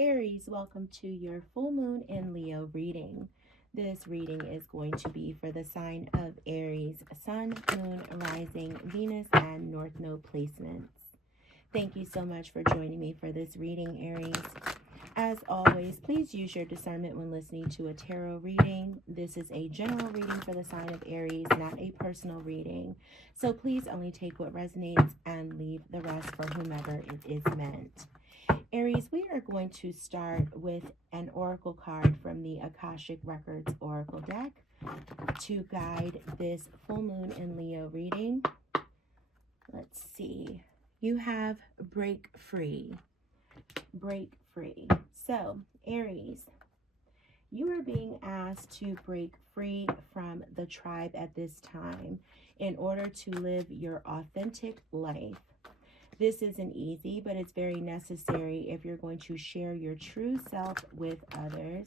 Aries, welcome to your full moon in Leo reading. This reading is going to be for the sign of Aries, Sun, Moon, Rising, Venus, and North Node placements. Thank you so much for joining me for this reading, Aries. As always, please use your discernment when listening to a tarot reading. This is a general reading for the sign of Aries, not a personal reading. So please only take what resonates and leave the rest for whomever it is meant. Aries, we are going to start with an oracle card from the Akashic Records Oracle deck to guide this full moon in Leo reading. Let's see. You have break free. Break free. So, Aries, you are being asked to break free from the tribe at this time in order to live your authentic life. This isn't easy, but it's very necessary if you're going to share your true self with others.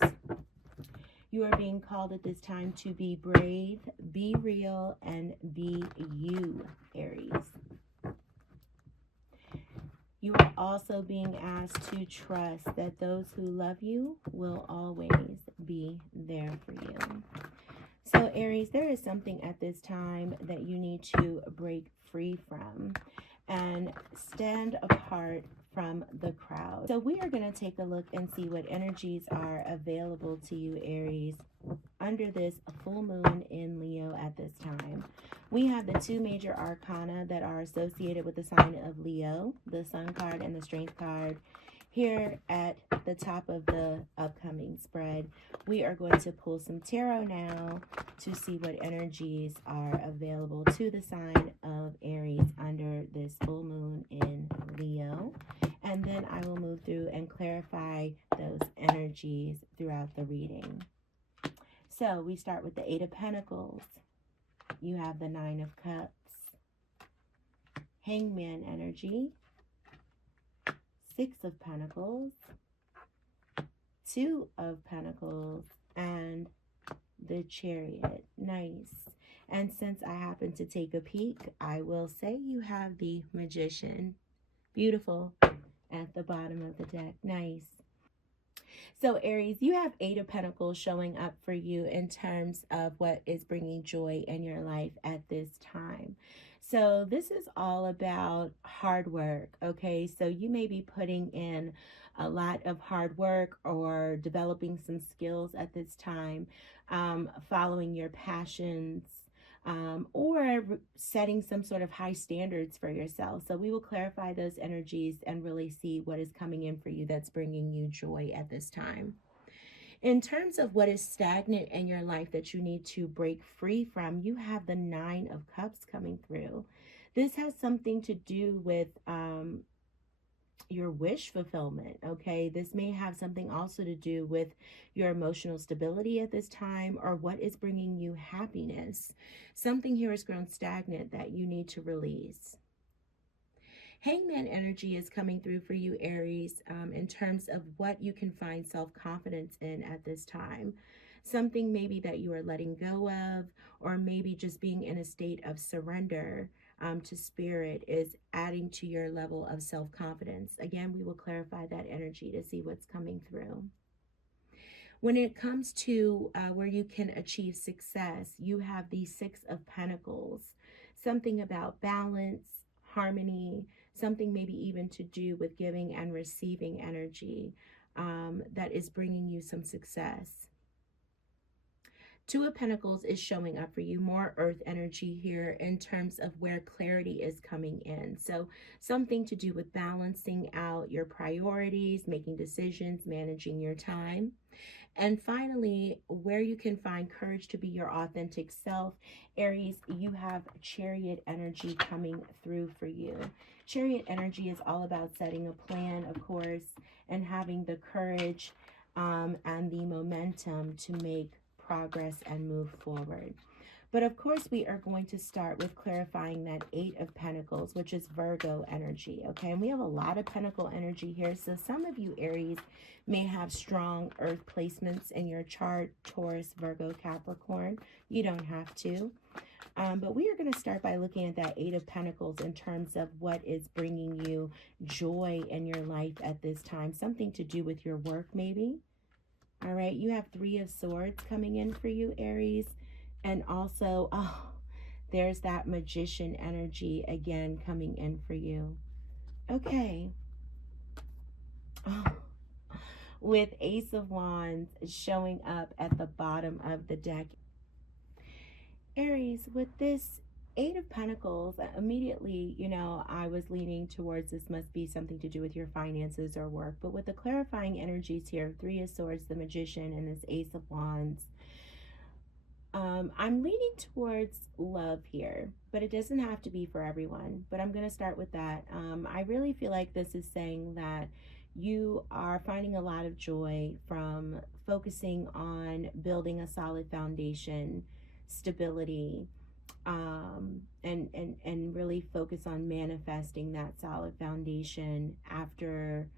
You are being called at this time to be brave, be real, and be you, Aries. You are also being asked to trust that those who love you will always be there for you. So, Aries, there is something at this time that you need to break free from and stand apart from the crowd. So we are going to take a look and see what energies are available to you, Aries, under this full moon in Leo at this time. We have the two major arcana that are associated with the sign of Leo, the Sun card and the Strength card. Here at the top of the upcoming spread, we are going to pull some tarot now to see what energies are available to the sign of Aries under this full moon in Leo. And then I will move through and clarify those energies throughout the reading. So we start with the Eight of Pentacles. You have the Nine of Cups, Hangman energy, Six of Pentacles, Two of Pentacles, and the Chariot. Nice. And since I happen to take a peek, I will say you have the Magician. Beautiful. At the bottom of the deck. Nice. So Aries, you have Eight of Pentacles showing up for you in terms of what is bringing joy in your life at this time. So this is all about hard work, okay? So you may be putting in a lot of hard work or developing some skills at this time, following your passions, or setting some sort of high standards for yourself. So we will clarify those energies and really see what is coming in for you that's bringing you joy at this time. In terms of what is stagnant in your life that you need to break free from, you have the Nine of Cups coming through. This has something to do with your wish fulfillment, okay? This may have something also to do with your emotional stability at this time, or what is bringing you happiness. Something here has grown stagnant that you need to release. Hangman energy is coming through for you, Aries, in terms of what you can find self-confidence in at this time. Something maybe that you are letting go of, or maybe just being in a state of surrender to spirit is adding to your level of self-confidence. Again, we will clarify that energy to see what's coming through. When it comes to where you can achieve success, you have the Six of Pentacles. Something about balance, harmony, something maybe even to do with giving and receiving energy that is bringing you some success. Two of Pentacles is showing up for you, more earth energy here in terms of where clarity is coming in. So something to do with balancing out your priorities, making decisions, managing your time. And finally, where you can find courage to be your authentic self, Aries, you have Chariot energy coming through for you. Chariot energy is all about setting a plan, of course, and having the courage and the momentum to make progress and move forward. But of course, we are going to start with clarifying that Eight of Pentacles, which is Virgo energy, okay? And we have a lot of Pentacle energy here. So some of you, Aries, may have strong earth placements in your chart, Taurus, Virgo, Capricorn. You don't have to. But we are going to start by looking at that Eight of Pentacles in terms of what is bringing you joy in your life at this time. Something to do with your work, maybe. All right, you have Three of Swords coming in for you, Aries. And also, oh, there's that Magician energy again coming in for you. Okay. Oh, with Ace of Wands showing up at the bottom of the deck. Aries, with this Eight of Pentacles, immediately, you know, I was leaning towards this must be something to do with your finances or work. But with the clarifying energies here, Three of Swords, the Magician, and this Ace of Wands, I'm leaning towards love here, but it doesn't have to be for everyone. But I'm going to start with that. I really feel like this is saying that you are finding a lot of joy from focusing on building a solid foundation, stability, and really focus on manifesting that solid foundation after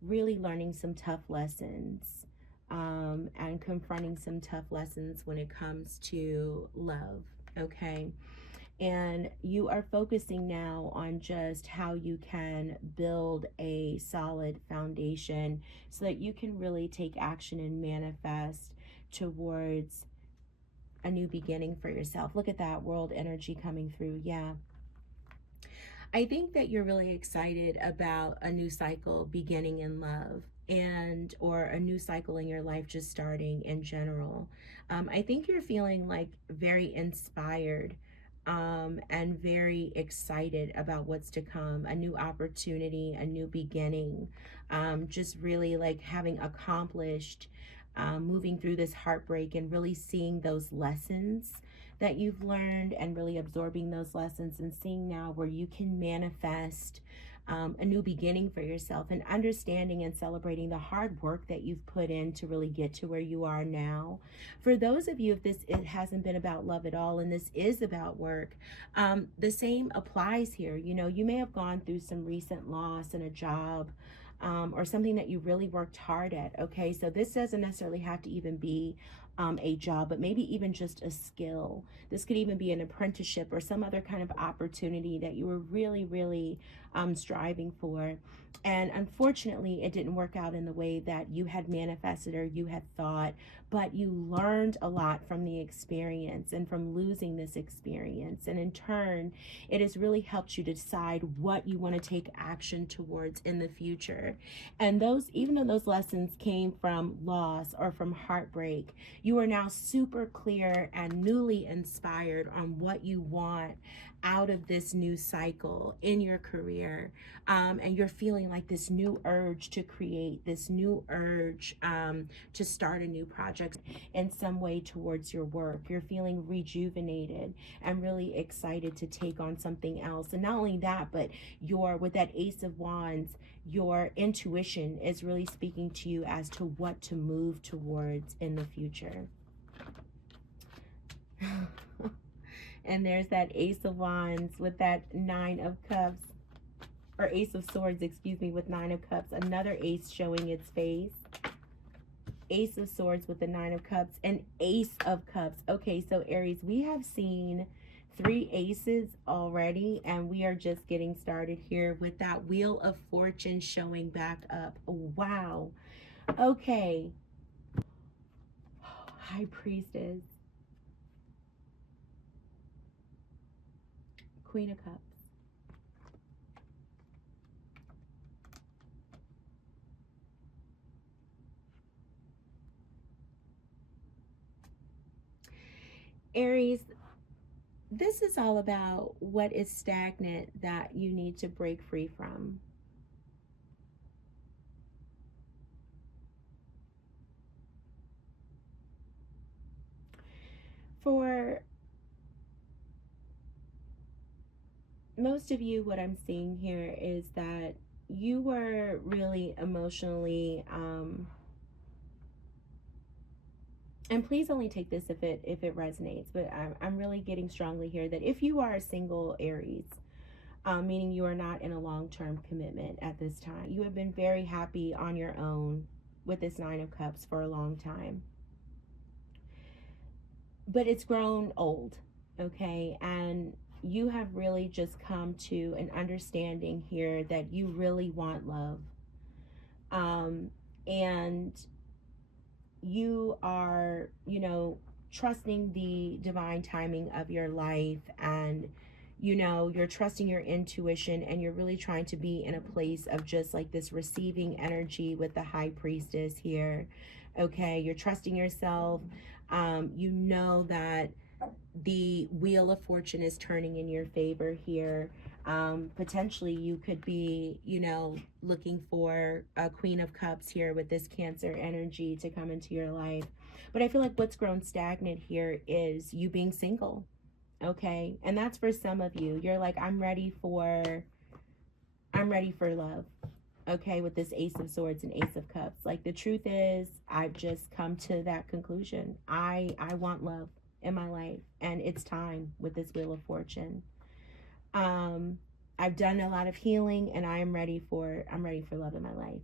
really learning some tough lessons, and confronting some tough lessons when it comes to love. Okay. And you are focusing now on just how you can build a solid foundation so that you can really take action and manifest towards a new beginning for yourself. Look at that world energy coming through. Yeah. I think that you're really excited about a new cycle beginning in love, and or a new cycle in your life just starting in general. I think you're feeling like very inspired, and very excited about what's to come, a new opportunity, a new beginning, just really like having accomplished, moving through this heartbreak and really seeing those lessons that you've learned and really absorbing those lessons and seeing now where you can manifest a new beginning for yourself, and understanding and celebrating the hard work that you've put in to really get to where you are now. For those of you, if it hasn't been about love at all and this is about work, the same applies here. You know, you may have gone through some recent loss in a job, or something that you really worked hard at. Okay, so this doesn't necessarily have to even be a job, but maybe even just a skill. This could even be an apprenticeship or some other kind of opportunity that you were really, really striving for. And unfortunately, it didn't work out in the way that you had manifested or you had thought, but you learned a lot from the experience and from losing this experience. And in turn, it has really helped you decide what you want to take action towards in the future. And those, even though those lessons came from loss or from heartbreak, you are now super clear and newly inspired on what you want out of this new cycle in your career. And you're feeling like this new urge to create, this new urge to start a new project in some way towards your work. You're feeling rejuvenated and really excited to take on something else. And not only that, but with that Ace of Wands, your intuition is really speaking to you as to what to move towards in the future. And there's that Ace of Wands with that Nine of Cups, or Ace of Swords, excuse me, with Nine of Cups. Another ace showing its face. Ace of Swords with the Nine of Cups and Ace of Cups. Okay, so Aries, we have seen 3 aces already, and we are just getting started here with that Wheel of Fortune showing back up. Wow. Okay. High Priestess. Queen of Cups. Aries, this is all about what is stagnant that you need to break free from. For most of you, what I'm seeing here is that you were really emotionally, and please only take this if it resonates, but I'm really getting strongly here that if you are a single Aries, meaning you are not in a long-term commitment at this time, you have been very happy on your own with this Nine of Cups for a long time, but it's grown old. okay? And you have really just come to an understanding here that you really want love. And you are, you know, trusting the divine timing of your life, and you know, you're trusting your intuition, and you're really trying to be in a place of just like this receiving energy with the high priestess here. Okay, you're trusting yourself. You know that the wheel of fortune is turning in your favor here. Potentially you could be, you know, looking for a Queen of Cups here with this Cancer energy to come into your life. But I feel like what's grown stagnant here is you being single. Okay, and that's for some of you. You're like, I'm ready for love. Okay, with this Ace of Swords and Ace of Cups. Like, the truth is, I've just come to that conclusion. I want love in my life, and it's time with this Wheel of Fortune. I've done a lot of healing, and I'm ready for love in my life.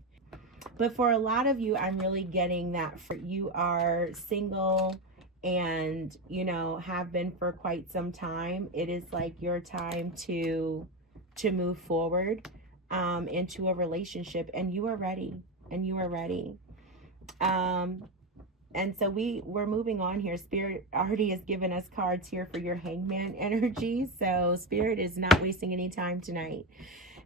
But for a lot of you, I'm really getting that for you are single and, you know, have been for quite some time. It is like your time to move forward into a relationship, and you are ready. And so we're moving on here. Spirit already has given us cards here for your Hangman energy. So Spirit is not wasting any time tonight.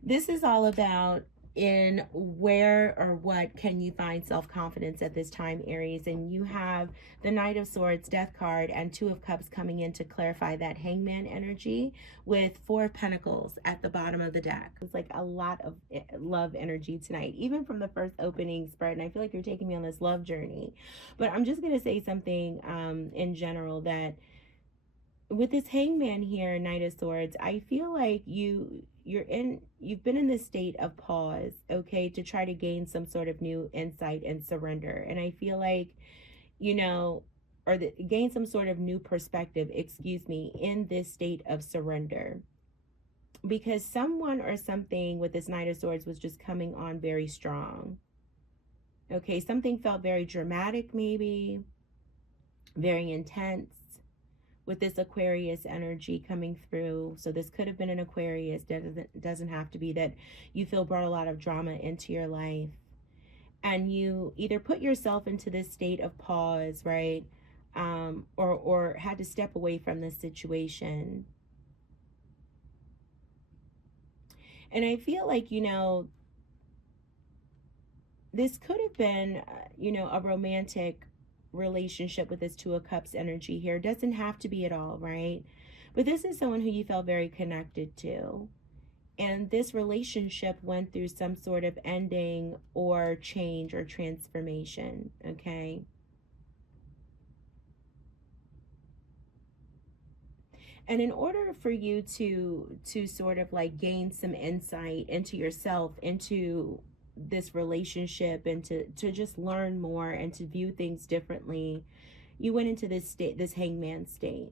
This is all about in where or what can you find self-confidence at this time, Aries. And you have the Knight of Swords, Death card, and Two of Cups coming in to clarify that Hangman energy, with Four of Pentacles at the bottom of the deck. It's like a lot of love energy tonight, even from the first opening spread. And I feel like you're taking me on this love journey. But I'm just going to say something in general, that with this Hangman here, Knight of Swords, I feel like you've been in this state of pause, okay, to try to gain some sort of new insight and surrender. And I feel like, you know, gain some sort of new perspective, excuse me, in this state of surrender. Because someone or something with this Knight of Swords was just coming on very strong. Okay, something felt very dramatic, maybe very intense, with this Aquarius energy coming through. So this could have been an Aquarius. Doesn't have to be that you feel brought a lot of drama into your life. And you either put yourself into this state of pause, right? Or had to step away from this situation. And I feel like, you know, this could have been, you know, a romantic relationship with this Two of Cups energy here. Doesn't have to be at all, right? But this is someone who you felt very connected to. And this relationship went through some sort of ending or change or transformation, okay? And in order for you to sort of like gain some insight into yourself, into this relationship, and to just learn more and to view things differently, you went into this state, this Hangman state,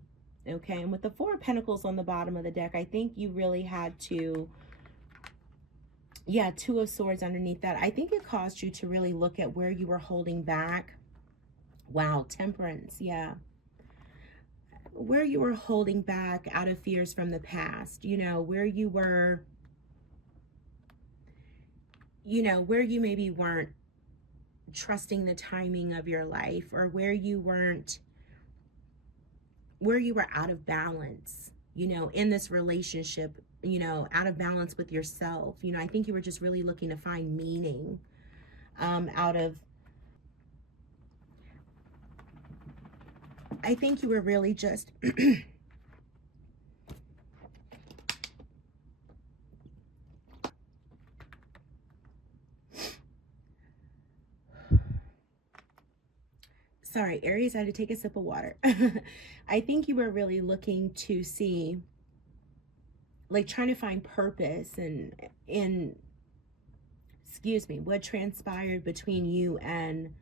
okay? And with the Four of Pentacles on the bottom of the deck, I think you really had to, yeah, Two of Swords underneath that. I think it caused you to really look at where you were holding back. Wow, Temperance, yeah. Where you were holding back out of fears from the past, you know, where you were, you know, where you maybe weren't trusting the timing of your life, or where you were out of balance, you know, in this relationship, you know, out of balance with yourself. You know, I think you were just really looking to find meaning out of, I think you were really just sorry, Aries, I had to take a sip of water. I think you were really looking to see, like, trying to find purpose and in, excuse me, what transpired between you and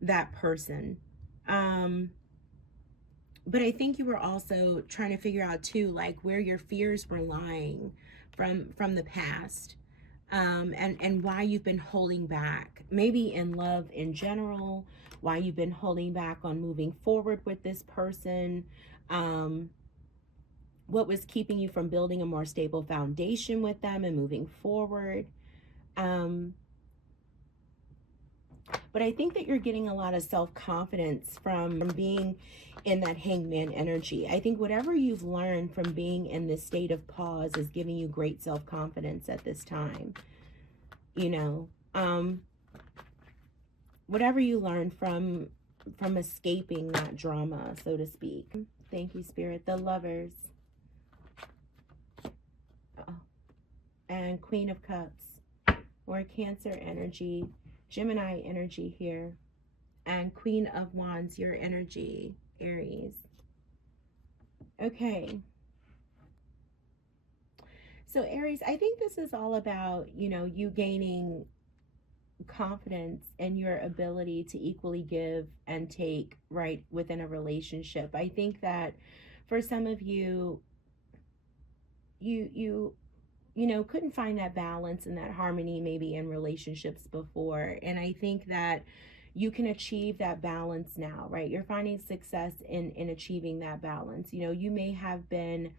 that person. But I think you were also trying to figure out too, like, where your fears were lying from the past, and why you've been holding back, maybe in love in general, why you've been holding back on moving forward with this person. what was keeping you from building a more stable foundation with them and moving forward. But I think that you're getting a lot of self-confidence from being in that hangman energy. I think whatever you've learned from being in this state of pause is giving you great self-confidence at this time. You know, whatever you learned from escaping that drama, so to speak. Thank you, Spirit. The Lovers. Oh. And Queen of Cups. Or Cancer energy. Gemini energy here. And Queen of Wands, your energy, Aries. Okay. So Aries, I think this is all about, you know, you gaining confidence in your ability to equally give and take, right, within a relationship. I think that for some of you, you know, couldn't find that balance and that harmony maybe in relationships before. And I think that you can achieve that balance now, right? You're finding success in achieving that balance. You know, you may have been,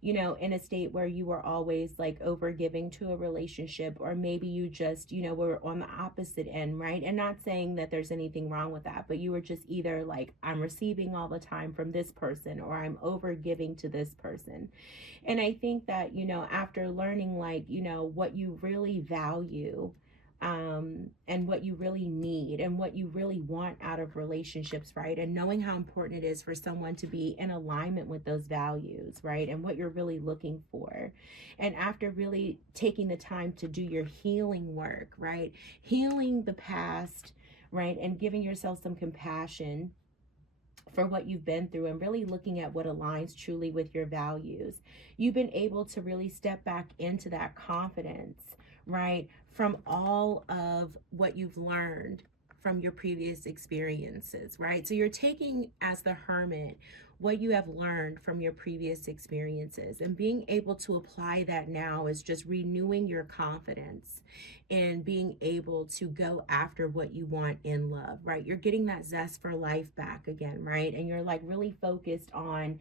you know, in a state where you were always like over giving to a relationship, or maybe you just, you know, were on the opposite end, right? And not saying that there's anything wrong with that, but you were just either like, I'm receiving all the time from this person, or I'm over giving to this person. And I think that, you know, after learning, like, you know, what you really value, and what you really need and what you really want out of relationships, right? And knowing how important it is for someone to be in alignment with those values, right? And what you're really looking for. And after really taking the time to do your healing work, right? Healing the past, right? And giving yourself some compassion for what you've been through and really looking at what aligns truly with your values. You've been able to really step back into that confidence, right? From all of what you've learned from your previous experiences, right? So you're taking as the Hermit what you have learned from your previous experiences, and being able to apply that now is just renewing your confidence and being able to go after what you want in love, right? You're getting that zest for life back again, right? And you're like really focused on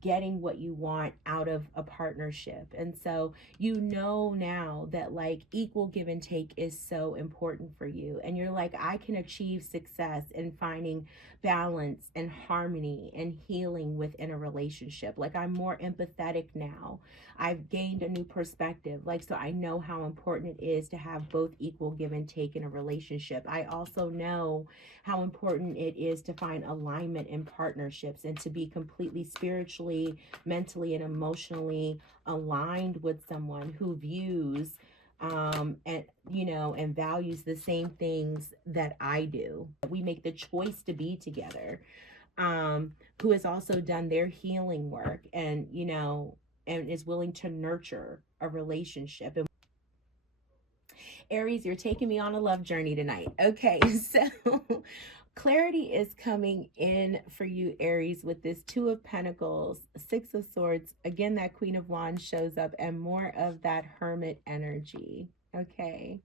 getting what you want out of a partnership. And so you know now that like equal give and take is so important for you. And you're like, I can achieve success in finding balance and harmony and healing within a relationship. Like I'm more empathetic now. I've gained a new perspective. Like, so I know how important it is to have both equal give and take in a relationship. I also know how important it is to find alignment in partnerships and to be completely spiritually, mentally, and emotionally aligned with someone who views and you know, and values the same things that I do. We make the choice to be together, who has also done their healing work and, you know, and is willing to nurture a relationship. And Aries, you're taking me on a love journey tonight. Okay, so clarity is coming in for you, Aries, with this Two of Pentacles, Six of Swords. Again, that Queen of Wands shows up, and more of that Hermit energy. Okay.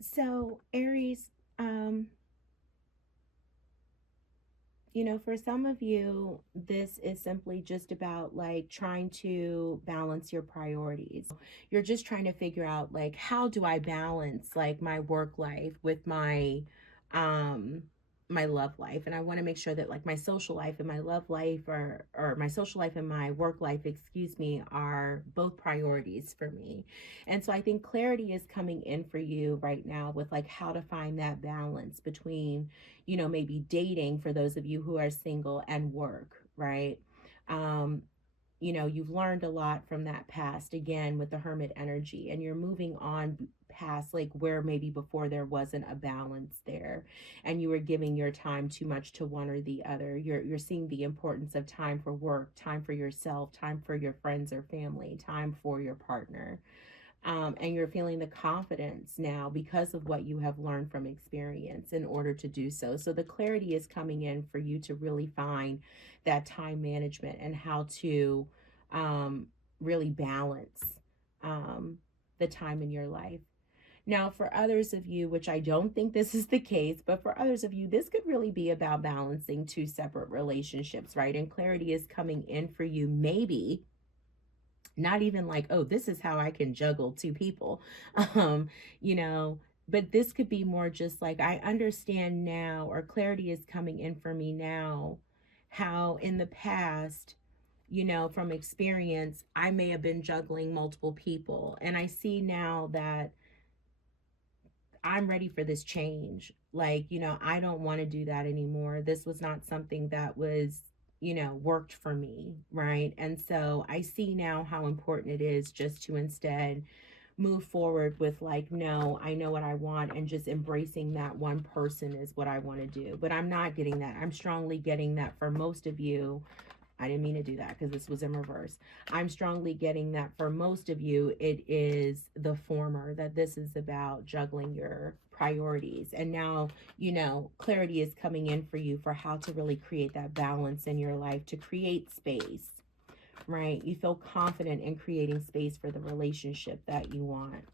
So, Aries, you know, for some of you, this is simply just about like trying to balance your priorities. You're just trying to figure out like, how do I balance like my work life with um my love life? And I want to make sure that like my social life and my love life, or my social life and my work life, excuse me, are both priorities for me. And so I think clarity is coming in for you right now with like how to find that balance between, you know, maybe dating for those of you who are single, and work, right? Um, you know, you've learned a lot from that past, again, with the Hermit energy, and you're moving on past like where maybe before there wasn't a balance there and you were giving your time too much to one or the other. You're seeing the importance of time for work, time for yourself, time for your friends or family, time for your partner. And you're feeling the confidence now because of what you have learned from experience in order to do so. So the clarity is coming in for you to really find that time management and how to really balance the time in your life. Now, for others of you, which I don't think this is the case, but for others of you, this could really be about balancing two separate relationships, right? And clarity is coming in for you, maybe not even like, oh, this is how I can juggle two people, um, you know, but this could be more just like, I understand now, or clarity is coming in for me now, how in the past, from experience, I may have been juggling multiple people. And I see now that I'm ready for this change. Like, I don't want to do that anymore. This was not something that was, worked for me. Right. And so I see now how important it is just to instead move forward with, like, no, I know what I want, and just embracing that one person is what I want to do. But I'm not getting that. I'm strongly getting that for most of you. I didn't mean to do that because this was in reverse. I'm strongly getting that for most of you, it is the former, that this is about juggling your priorities. And now, clarity is coming in for you for how to really create that balance in your life, to create space, right? You feel confident in creating space for the relationship that you want.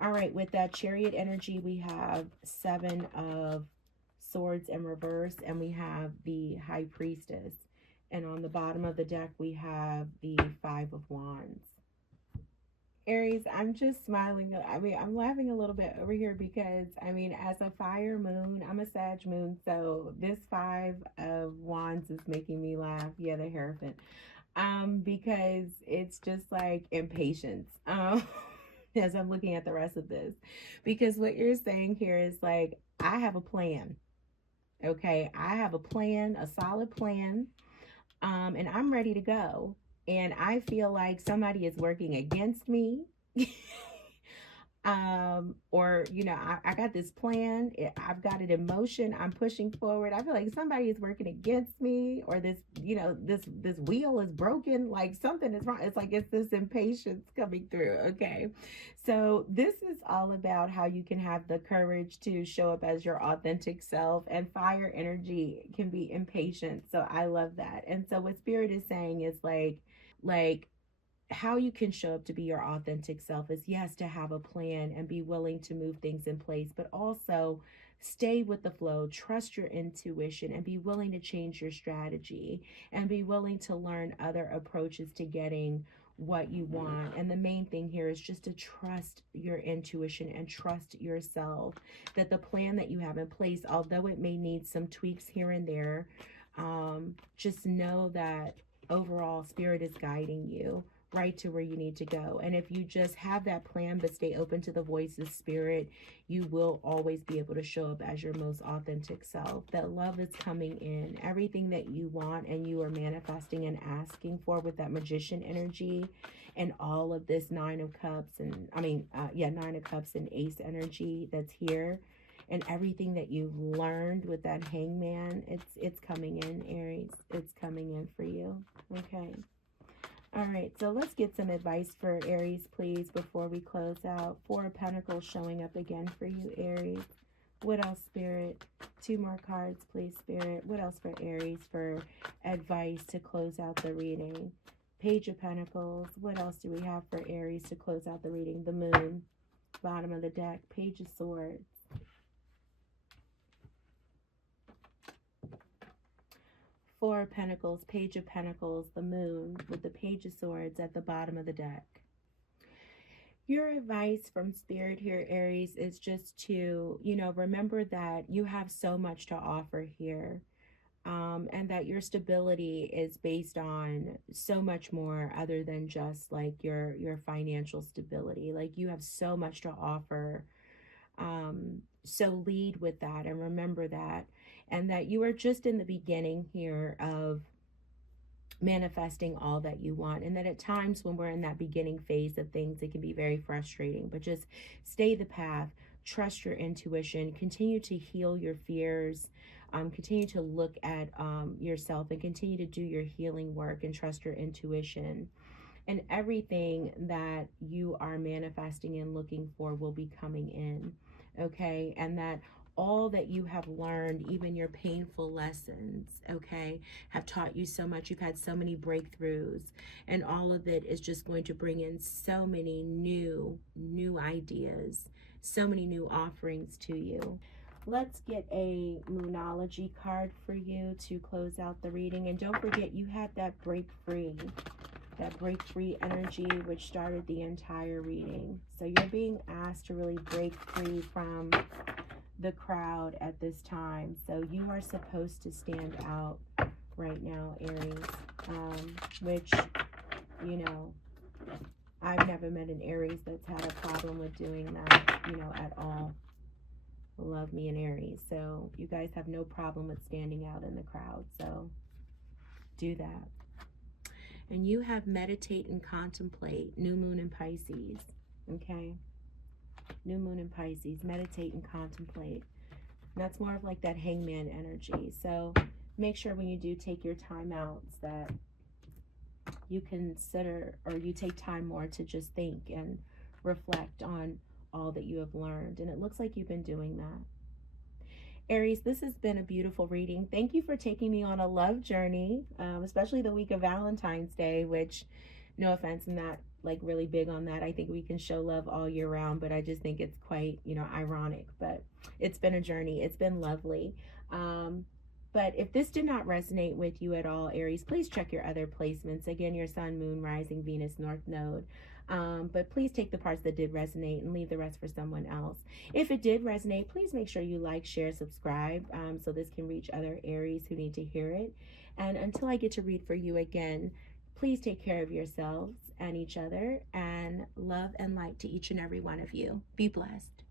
All right, with that Chariot energy, we have 7 of Swords in reverse, and we have the High Priestess. And on the bottom of the deck, we have the 5 of Wands. Aries, I'm just smiling. I mean, I'm laughing a little bit over here because, I mean, as a fire moon, I'm a Sag moon, so this 5 of Wands is making me laugh. Yeah, the Hierophant. Because it's just like impatience. As I'm looking at the rest of this, because what you're saying here is like, I have a plan. Okay, I have a plan, a solid plan, and I'm ready to go. And I feel like somebody is working against me. Or I got this plan, I've got it in motion, I'm pushing forward. I feel like somebody is working against me, or this wheel is broken, like something is wrong. It's like it's this impatience coming through. Okay, so this is all about how you can have the courage to show up as your authentic self, and fire energy can be impatient, so I love that. And so what Spirit is saying is like how you can show up to be your authentic self is, yes, to have a plan and be willing to move things in place, but also stay with the flow, trust your intuition, and be willing to change your strategy, and be willing to learn other approaches to getting what you want. And the main thing here is just to trust your intuition and trust yourself, that the plan that you have in place, although it may need some tweaks here and there, just know that overall Spirit is guiding you right to where you need to go. And if you just have that plan but stay open to the voice of Spirit, you will always be able to show up as your most authentic self. That love is coming in, everything that you want and you are manifesting and asking for with that Magician energy, and all of this 9 of Cups and 9 of Cups and Ace energy that's here, and everything that you've learned with that Hangman, it's coming in, Aries. It's coming in for you. Okay. All right, so let's get some advice for Aries, please, before we close out. 4 of Pentacles showing up again for you, Aries. What else, Spirit? 2 more cards, please, Spirit. What else for Aries for advice to close out the reading? Page of Pentacles. What else do we have for Aries to close out the reading? The Moon, bottom of the deck. Page of Swords. 4 of Pentacles, Page of Pentacles, the Moon, with the Page of Swords at the bottom of the deck. Your advice from Spirit here, Aries, is just to, remember that you have so much to offer here, and that your stability is based on so much more other than just like your financial stability. Like, you have so much to offer. So lead with that and remember that, and that you are just in the beginning here of manifesting all that you want, and that at times when we're in that beginning phase of things, it can be very frustrating, but just stay the path, trust your intuition, continue to heal your fears, continue to look at yourself, and continue to do your healing work, and trust your intuition. And everything that you are manifesting and looking for will be coming in. Okay, and that all that you have learned, even your painful lessons, okay, have taught you so much. You've had so many breakthroughs, and all of it is just going to bring in so many new ideas, so many new offerings to you. Let's get a Moonology card for you to close out the reading. And don't forget, you had that break free energy, which started the entire reading. So you're being asked to really break free from the crowd at this time. So you are supposed to stand out right now, Aries, which, you know, I've never met an Aries that's had a problem with doing that, you know, at all. Love me an Aries. So you guys have no problem with standing out in the crowd. So do that. And you have meditate and contemplate, new moon in Pisces, okay? New moon in Pisces, meditate and contemplate. And that's more of like that hangman energy. So make sure when you do take your time outs that you consider, or you take time more to just think and reflect on all that you have learned. And it looks like you've been doing that. Aries, this has been a beautiful reading. Thank you for taking me on a love journey, especially the week of Valentine's Day, which, no offense, I'm not like really big on that. I think we can show love all year round, but I just think it's quite, you know, ironic. But it's been a journey. It's been lovely. But if this did not resonate with you at all, Aries, please check your other placements. Again, your sun, moon, rising, Venus, north node. But please take the parts that did resonate and leave the rest for someone else. If it did resonate, please make sure you like, share, subscribe, so this can reach other Aries who need to hear it. And until I get to read for you again, please take care of yourselves and each other, and love and light to each and every one of you. Be blessed.